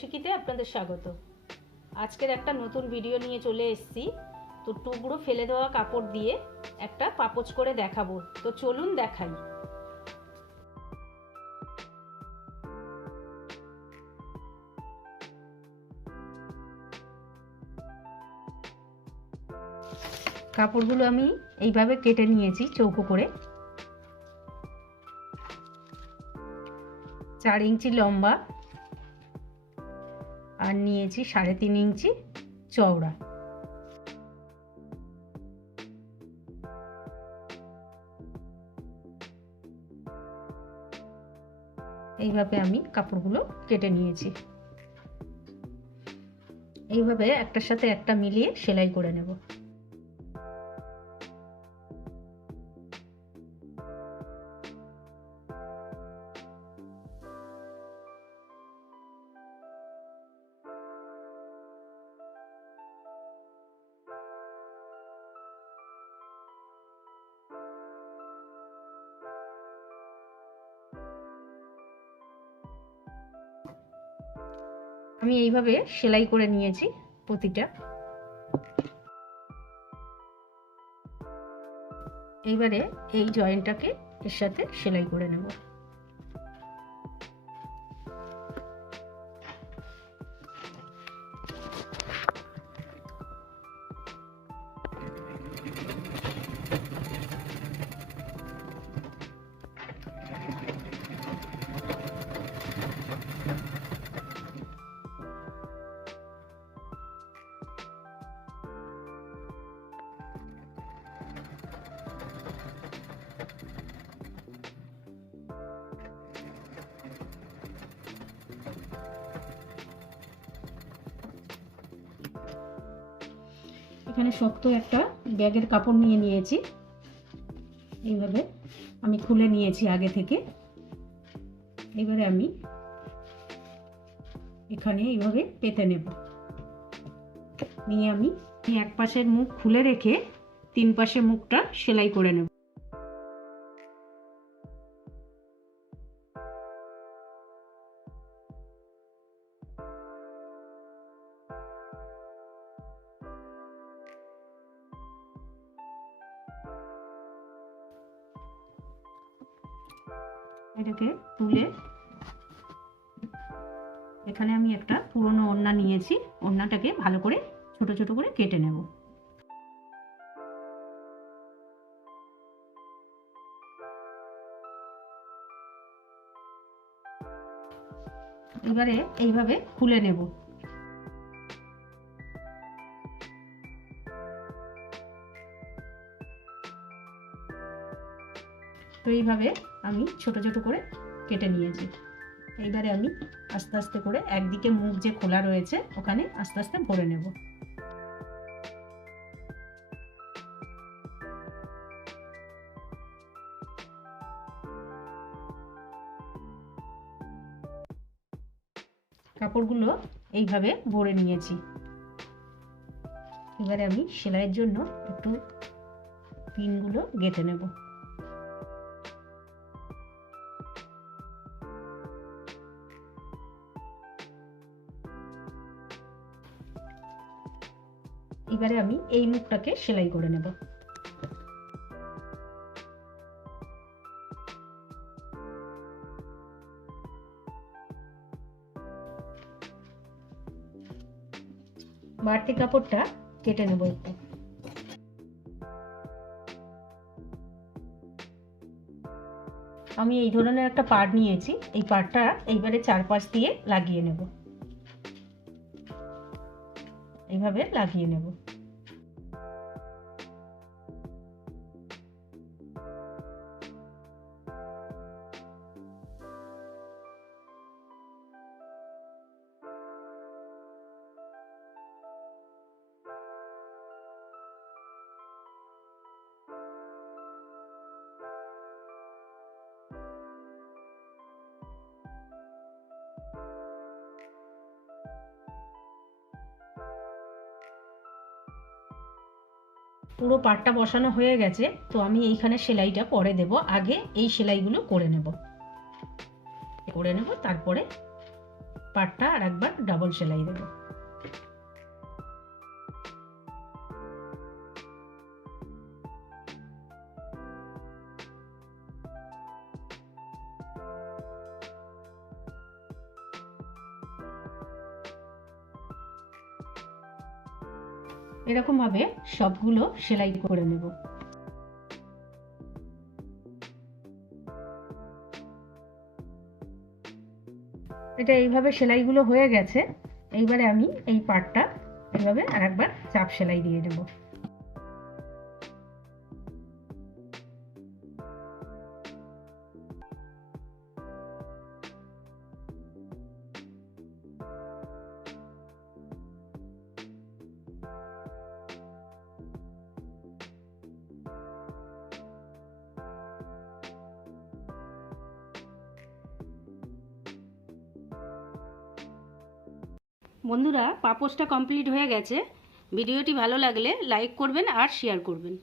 শিখিতে আপনাদের স্বাগত। আজকের একটা নতুন ভিডিও নিয়ে চলে এসেছি। তো টুকরো ফেলে দেওয়া কাপড় দিয়ে একটা পাপোচ করে দেখাবো। তো চলুন দেখাই। কাপড়গুলো আমি এইভাবে কেটে নিয়েছি চৌকো করে। 4 ইঞ্চি লম্বা আর নিয়েছি 3.5 ইঞ্চি চওড়া। এইভাবে আমি কাপড়গুলো কেটে নিয়েছি। এইভাবে একটার সাথে একটা মিলিয়ে সেলাই করে নেব। আমি এইভাবে সেলাই করে নিয়েছি প্রতিটা। এইবারে এই জয়েন্টটাকে এর সাথে সেলাই করে নেব। এখানে শক্ত একটা ব্যাগের কাপড় নিয়েছি। এইভাবে আমি খুলে নিয়েছি আগে থেকে। এবারে আমি এখানে এইভাবে পেতে নেব। নিয়ে আমি এক পাশের মুখ খুলে রেখে 3 পাশের মুখটা সেলাই করে নেব। এটাকে তুলে এখানে আমি একটা পুরনো ওড়না নিয়েছি। ওড়নাটাকে ভালো করে ছোট ছোট করে কেটে নেব। এবারে এইভাবে খুলে নেব। তো এইভাবে আমি ছোট ছোট করে কেটে নিয়েছি। এইবারে আমি আস্তে আস্তে করে একদিকে মুখ যে খোলা রয়েছে ওখানে আস্তে আস্তে ভরে নেব। কাপড়গুলো এইভাবে ভরে নিয়েছি। এবারে আমি সেলাইয়ের জন্য একটু পিনগুলো গেঁথে নেব। এবারে আমি এই মুখটাকে সেলাই করে নেব। বাড়তি কাপড়টা কেটে নেব একটু। আমি এই ধরনের একটা পাড় নিয়েছি। এই পাড়টা এইবারে চারপাশ দিয়ে লাগিয়ে নেব। এইভাবে লাগিয়ে নেব। পুরো পাটটা বসানো হয়ে গেছে। তো আমি এইখানে সেলাইটা পরে দেব। আগে এই সেলাইগুলো করে নেব। তারপরে পাটটা আর একবার ডাবল সেলাই দেব। এরকম ভাবে সবগুলো সেলাই করে নেব। এটা এইভাবে সেলাইগুলো হয়ে গেছে। এইবারে আমি এই পাটটা এইভাবে আরেকবার চাপ সেলাই দিয়ে দেব। বন্ধুরা, পাপোশটা কমপ্লিট হয়ে গেছে। ভিডিওটি ভালো লাগলে লাইক করবেন আর শেয়ার করবেন।